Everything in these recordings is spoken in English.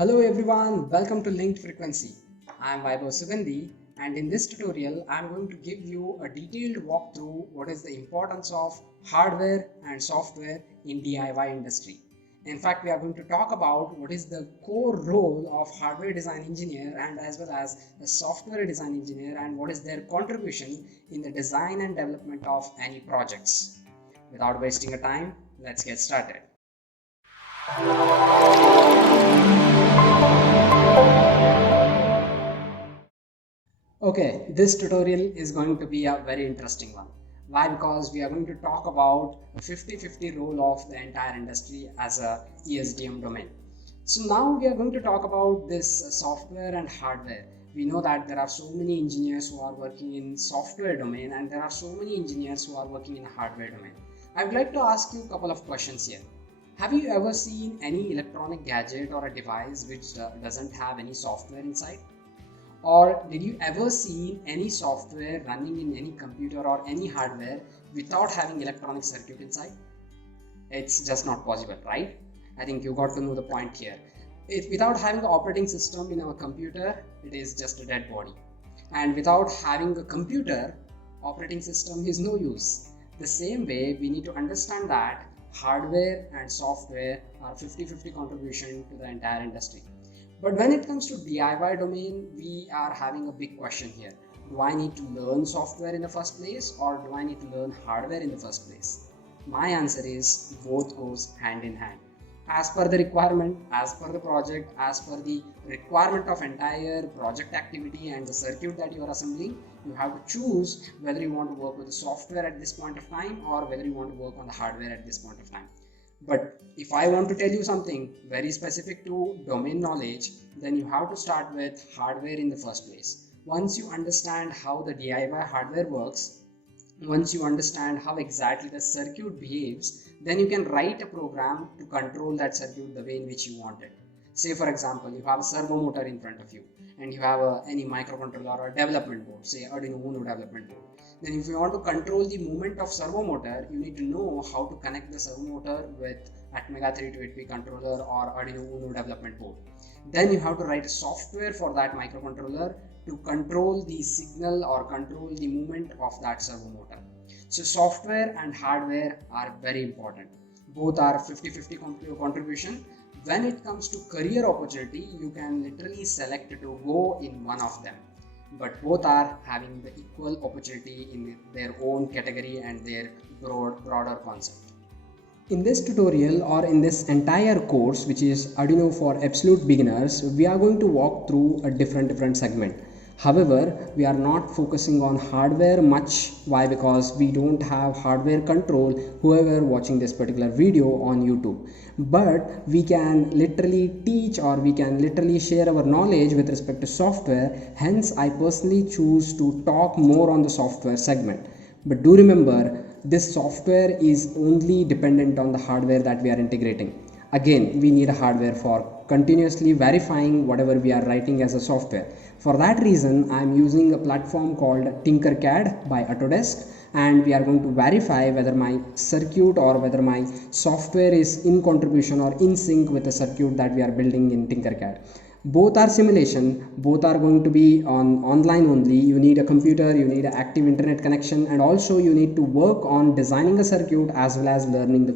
Hello everyone, welcome to Linked Frequency. I am Vaibhav Sugandhi, and in this tutorial I am going to give you a detailed walkthrough what is the importance of hardware and software in DIY industry. In fact, we are going to talk about what is the core role of hardware design engineer and as well as a software design engineer and what is their contribution in the design and development of any projects. Without wasting a time, let's get started. Okay, this tutorial is going to be a very interesting one. Why? Because we are going to talk about a 50-50 role of the entire industry as a ESDM domain. So now we are going to talk about this software and hardware. We know that there are so many engineers who are working in software domain and there are so many engineers who are working in hardware domain. I would like to ask you a couple of questions here. Have you ever seen any electronic gadget or a device which doesn't have any software inside? Or did you ever see any software running in any computer or any hardware without having electronic circuit inside? It's just not possible, right? I think you got to know the point here. If without having the operating system in our computer, it is just a dead body. And without having a computer, operating system is no use. The same way, we need to understand that hardware and software are 50-50 contribution to the entire industry. But when it comes to DIY domain, we are having a big question here. Do I need to learn software in the first place or do I need to learn hardware in the first place? My answer is both goes hand in hand. As per the requirement, as per the project, as per the requirement of entire project activity and the circuit that you are assembling, you have to choose whether you want to work with the software at this point of time or whether you want to work on the hardware at this point of time. But if I want to tell you something very specific to domain knowledge, then you have to start with hardware in the first place. Once you understand how the DIY hardware works, once you understand how exactly the circuit behaves, then you can write a program to control that circuit the way in which you want it. Say for example, you have a servo motor in front of you and you have any microcontroller or development board, say Arduino Uno development board. Then if you want to control the movement of servo motor, you need to know how to connect the servo motor with Atmega 3288P controller or Arduino Uno development board. Then you have to write a software for that microcontroller to control the signal or control the movement of that servo motor. So software and hardware are very important. Both are 50-50 contribution. When it comes to career opportunity, you can literally select to go in one of them. But both are having the equal opportunity in their own category and their broader concept. In this tutorial or in this entire course, which is Arduino for absolute beginners, we are going to walk through a different segment. However, we are not focusing on hardware much. Why? Because we don't have hardware control, whoever watching this particular video on YouTube. But we can literally teach or we can literally share our knowledge with respect to software. Hence, I personally choose to talk more on the software segment. But do remember, this software is only dependent on the hardware that we are integrating. Again, we need a hardware for continuously verifying whatever we are writing as a software. For that reason, I am using a platform called Tinkercad by Autodesk, and we are going to verify whether my circuit or whether my software is in contribution or in sync with the circuit that we are building in Tinkercad. Both are simulation, both are going to be on online only. You need a computer, you need an active internet connection, and also you need to work on designing a circuit as well as learning the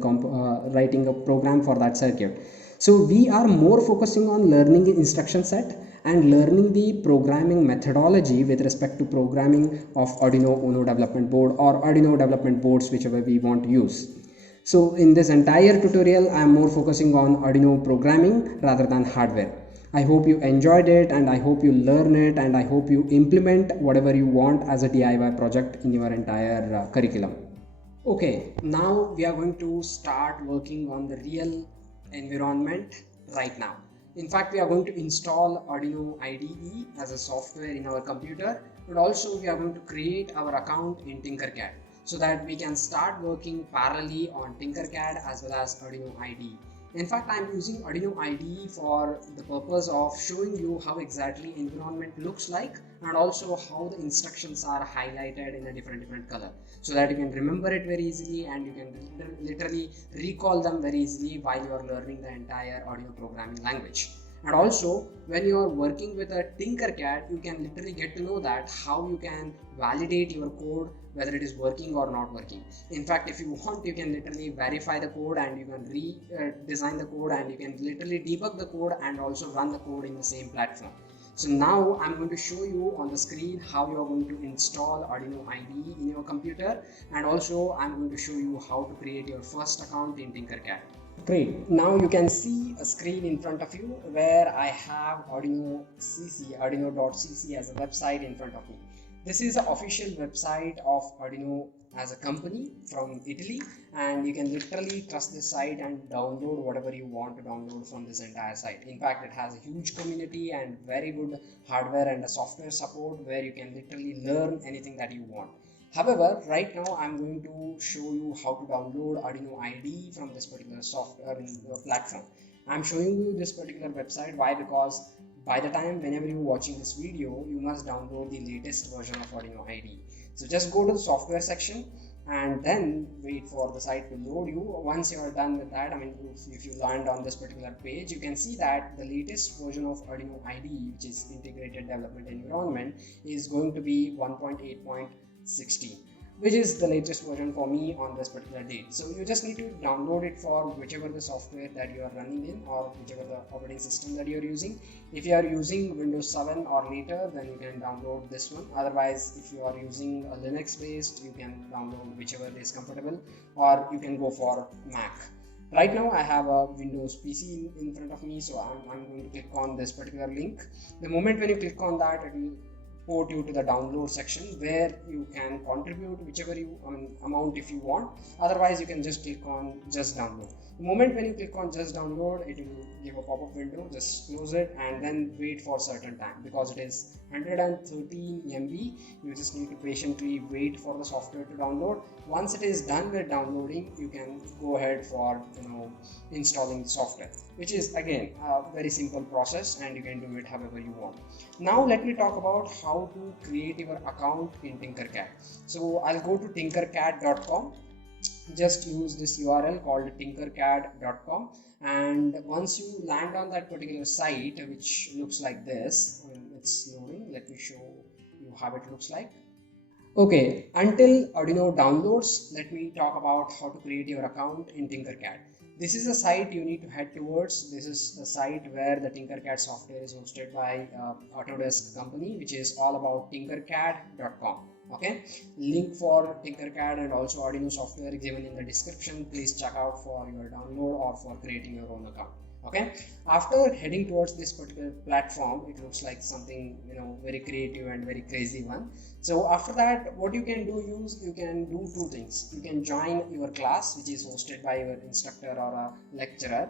writing a program for that circuit. So we are more focusing on learning the instruction set and learning the programming methodology with respect to programming of Arduino Uno development board or Arduino development boards, whichever we want to use. So in this entire tutorial, I am more focusing on Arduino programming rather than hardware. I hope you enjoyed it and I hope you learn it and I hope you implement whatever you want as a DIY project in your entire curriculum. Okay, now we are going to start working on the real environment right now. In fact, we are going to install Arduino IDE as a software in our computer, but also we are going to create our account in Tinkercad so that we can start working parallelly on Tinkercad as well as Arduino IDE. In fact, I am using Arduino IDE for the purpose of showing you how exactly environment looks like and also how the instructions are highlighted in a different color so that you can remember it very easily and you can literally recall them very easily while you are learning the entire Arduino programming language. And also, when you are working with a Tinkercad, you can literally get to know that how you can validate your code, whether it is working or not working. In fact, if you want, you can literally verify the code and you can redesign the code, and you can literally debug the code and also run the code in the same platform. So now I'm going to show you on the screen how you are going to install Arduino IDE in your computer, and also I'm going to show you how to create your first account in Tinkercad. Great. Now you can see a screen in front of you where I have Arduino.cc as a website in front of me. This is the official website of Arduino as a company from Italy, and you can literally trust this site and download whatever you want to download from this entire site. In fact, it has a huge community and very good hardware and a software support where you can literally learn anything that you want. However, right now I'm going to show you how to download Arduino IDE from this particular software platform. I'm showing you this particular website. Why? Because by the time whenever you're watching this video, you must download the latest version of Arduino IDE. So just go to the software section and then wait for the site to load you. Once you are done with that, if you land on this particular page, you can see that the latest version of Arduino IDE, which is Integrated Development Environment, is going to be 1.8.16, which is the latest version for me on this particular date. So you just need to download it for whichever the software that you are running in, or whichever the operating system that you are using. If you are using Windows 7 or later, then you can download this one. Otherwise, if you are using a Linux based, you can download whichever is comfortable, or you can go for Mac. Right now I have a Windows PC in front of me, so I'm going to click on this particular link. The moment when you click on that, it will port you to the download section where you can contribute whichever amount if you want. Otherwise, you can just click on just download. The moment when you click on just download, it will give a pop-up window. Just close it and then wait for a certain time, because it is 113 MB. You just need to patiently wait for the software to download. Once it is done with downloading, you can go ahead for installing the software, which is again a very simple process, and you can do it however you want. Now let me talk about how to create your account in Tinkercad. So I'll go to tinkercad.com. Just use this URL called tinkercad.com, and once you land on that particular site, which looks like this, it's loading. Let me show you how it looks like. Okay, until Arduino downloads, let me talk about how to create your account in Tinkercad. This is a site you need to head towards. This is the site where the Tinkercad software is hosted by Autodesk company, which is all about tinkercad.com. Okay, link for Tinkercad and also Arduino software is given in the description. Please check out for your download or for creating your own account. Okay, after heading towards this particular platform, it looks like something very creative and very crazy one. So after that, what you can do is you can do two things. You can join your class, which is hosted by your instructor or a lecturer.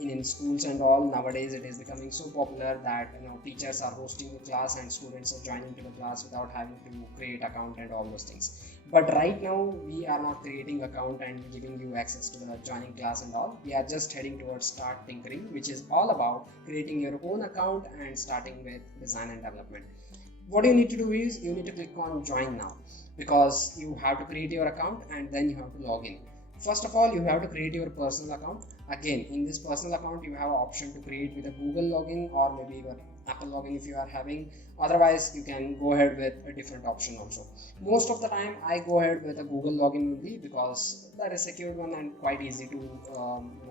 In schools and all, nowadays it is becoming so popular that teachers are hosting the class and students are joining to the class without having to create account and all those things. But right now we are not creating account and giving you access to the joining class and all. We are just heading towards Start Tinkering, which is all about creating your own account and starting with design and development. What you need to do is you need to click on Join Now, because you have to create your account and then you have to log in. First of all, you have to create your personal account. Again, in this personal account, you have an option to create with a Google login or maybe your Apple login if you are having. Otherwise, you can go ahead with a different option also. Most of the time, I go ahead with a Google login only, because that is a secured one and quite easy to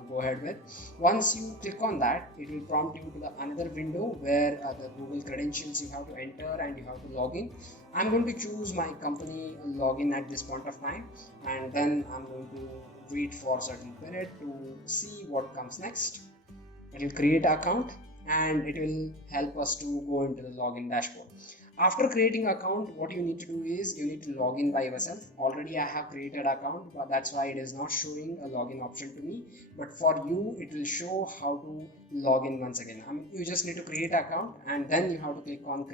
go ahead with. Once you click on that, it will prompt you to the another window where the Google credentials you have to enter and you have to log in. I'm going to choose my company login at this point of time, and then I'm going to wait for a certain period to see what comes next. It will create an account and it will help us to go into the login dashboard. After creating an account, what you need to do is you need to log in by yourself. Already I have created an account, but that's why it is not showing a login option to me. But for you, it will show how to log in once again. You just need to create an account and then you have to click on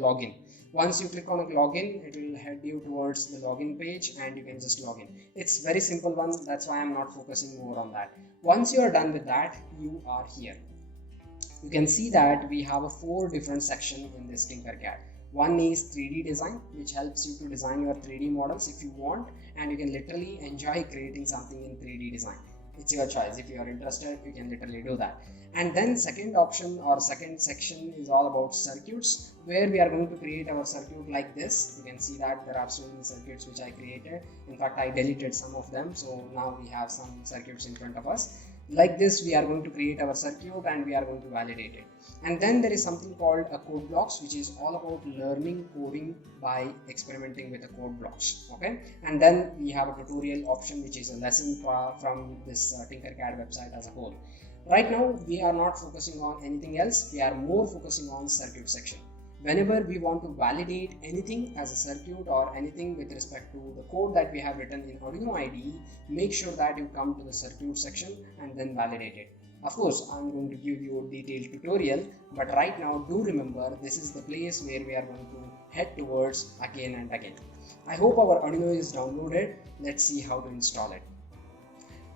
login. Once you click on login, it will head you towards the login page and you can just log in. It's very simple one. That's why I'm not focusing more on that. Once you are done with that, you are here. You can see that we have 4 different sections in this Tinkercad. One is 3D design, which helps you to design your 3D models if you want, and you can literally enjoy creating something in 3D design. It's your choice. If you are interested, you can literally do that. And then second option or second section is all about circuits, where we are going to create our circuit like this. You can see that there are so many circuits which I created. In fact, I deleted some of them, so now we have some circuits in front of us. Like this, we are going to create our circuit and we are going to validate it. And then there is something called a code blocks, which is all about learning coding by experimenting with the code blocks. Okay, and then we have a tutorial option, which is a lesson from this Tinkercad website as a whole. Right now we are not focusing on anything else, we are more focusing on circuit section. Whenever we want to validate anything as a circuit or anything with respect to the code that we have written in Arduino IDE, make sure that you come to the circuit section and then validate it. Of course, I'm going to give you a detailed tutorial, but right now do remember this is the place where we are going to head towards again and again. I hope our Arduino is downloaded. Let's see how to install it.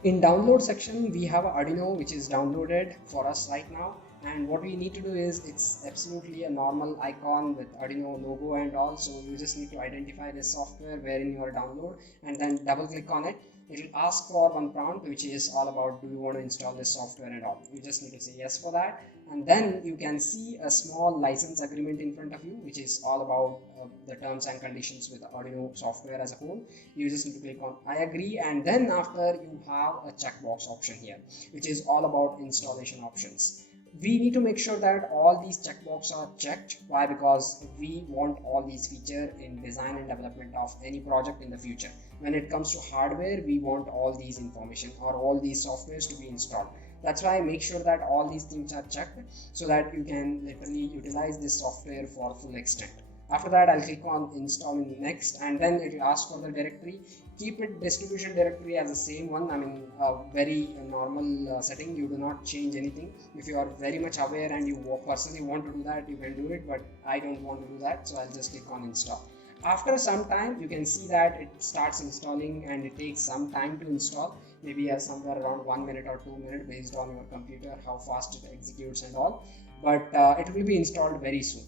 In download section, we have Arduino which is downloaded for us right now, and what we need to do is, it's absolutely a normal icon with Arduino logo and all, so you just need to identify this software wherein you are download and then double click on it. It will ask for one prompt which is all about, do you want to install this software and all. You just need to say yes for that, and then you can see a small license agreement in front of you, which is all about the terms and conditions with Arduino software as a whole. You just need to click on I agree, and then after you have a checkbox option here, which is all about installation options. We need to make sure that all these checkboxes are checked. Why? Because we want all these features in design and development of any project in the future. When it comes to hardware, we want all these information or all these softwares to be installed. That's why make sure that all these things are checked so that you can literally utilize this software for full extent. After that, I'll click on installing next, and then it will ask for the directory. Keep it distribution directory as the same one. I mean, very normal setting. You do not change anything. If you are very much aware and you personally want to do that, you can do it, but I don't want to do that, so I'll just click on install. After some time, you can see that it starts installing and it takes some time to install, maybe somewhere around 1 minute or 2 minutes based on your computer, how fast it executes and all, but it will be installed very soon.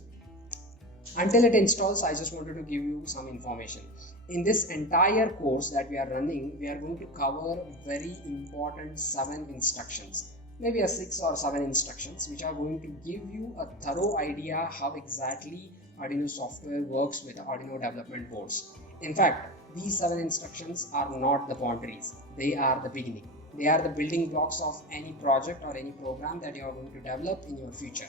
Until it installs, I just wanted to give you some information. In this entire course that we are running, we are going to cover very important 7 instructions, maybe a 6 or 7 instructions, which are going to give you a thorough idea how exactly Arduino software works with Arduino development boards. In fact, these 7 instructions are not the boundaries, they are the beginning. They are the building blocks of any project or any program that you are going to develop in your future.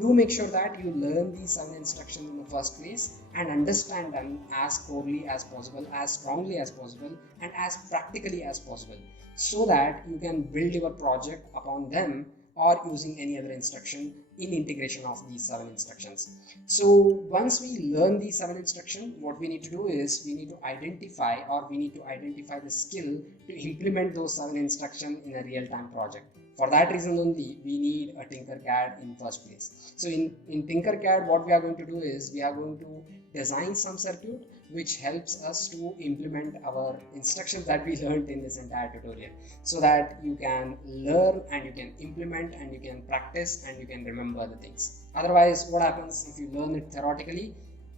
Do make sure that you learn these 7 instructions in the first place and understand them as thoroughly as possible, as strongly as possible, and as practically as possible, so that you can build your project upon them or using any other instruction in integration of these 7 instructions. So once we learn these 7 instructions, what we need to do is we need to identify the skill to implement those 7 instructions in a real-time project. For that reason only, we need a Tinkercad in first place. So in Tinkercad, what we are going to do is we are going to design some circuit which helps us to implement our instructions that we learned in this entire tutorial, so that you can learn and you can implement and you can practice and you can remember the things. Otherwise, what happens if you learn it theoretically?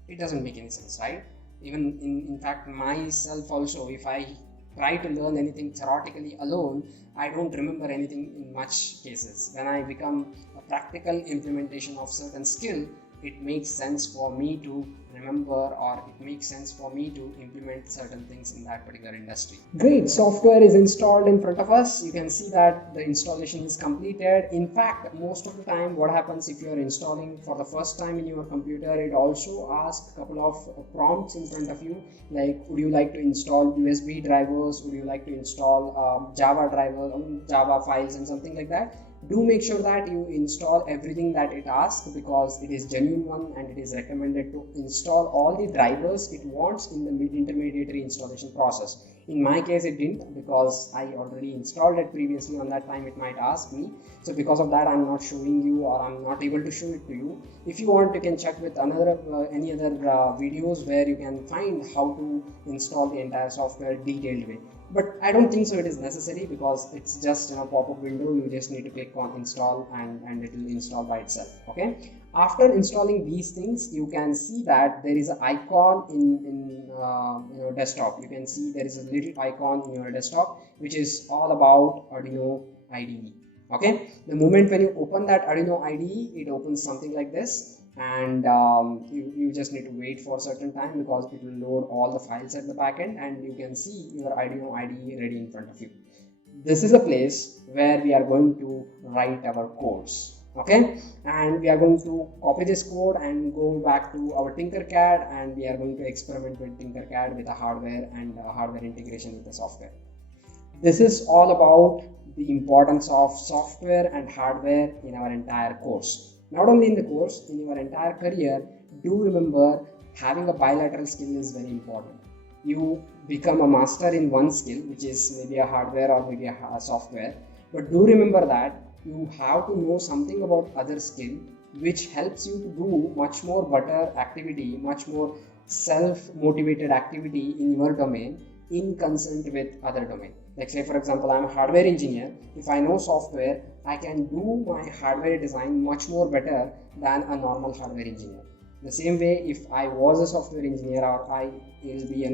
It doesn't make any sense, right? Even in fact, myself also, if I try to learn anything theoretically alone, I don't remember anything in much cases. When I become a practical implementation of certain skill, it makes sense for me to remember, or it makes sense for me to implement certain things in that particular industry. Great, software is installed in front of us. You can see that the installation is completed. In fact, most of the time what happens if you are installing for the first time in your computer, it also asks a couple of prompts in front of you, like would you like to install USB drivers, would you like to install Java driver, Java files and something like that. Do make sure that you install everything that it asks, because it is genuine one and it is recommended to install all the drivers it wants in the intermediary installation process. In my case it didn't, because I already installed it previously. On that time it might ask me, so because of that I'm not showing you, or I'm not able to show it to you. If you want, you can check with any other videos where you can find how to install the entire software detailed way. but I don't think so it is necessary, because it's just pop-up window. You just need to click on install and it will install by itself. Okay, after installing these things, you can see that there is an icon in your desktop. You can see there is a little icon in your desktop which is all about Arduino IDE. Okay, the moment when you open that Arduino IDE, it opens something like this, and you just need to wait for a certain time, because it will load all the files at the backend, and you can see your Arduino IDE ready in front of you. This is a place where we are going to write our codes. Okay, and we are going to copy this code and go back to our Tinkercad, and we are going to experiment with Tinkercad with the hardware and hardware integration with the software. This is all about the importance of software and hardware in our entire course. Not only in the course, in your entire career, do remember having a bilateral skill is very important. You become a master in one skill, which is maybe a hardware or maybe a software, but do remember that you have to know something about other skill, which helps you to do much more better activity, much more self-motivated activity in your domain in consent with other domain. Like say for example, I'm a hardware engineer. If I know software, I can do my hardware design much more better than a normal hardware engineer. The same way, if I was a software engineer, or I will be,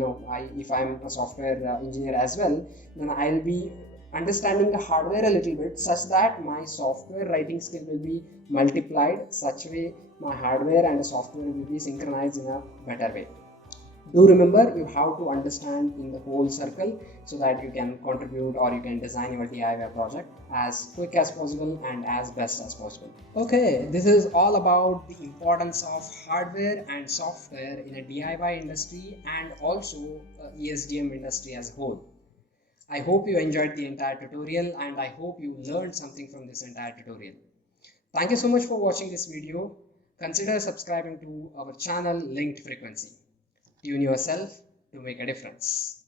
if I'm a software engineer as well, then I'll be understanding the hardware a little bit, such that my software writing skill will be multiplied. Such way, my hardware and the software will be synchronized in a better way. Do remember, you have to understand in the whole circle, so that you can contribute or you can design your DIY project as quick as possible and as best as possible. Okay, this is all about the importance of hardware and software in a DIY industry and also ESDM industry as a whole. I hope you enjoyed the entire tutorial, and I hope you learned something from this entire tutorial. Thank you so much for watching this video. Consider subscribing to our channel Linked Frequency. Tune yourself to make a difference.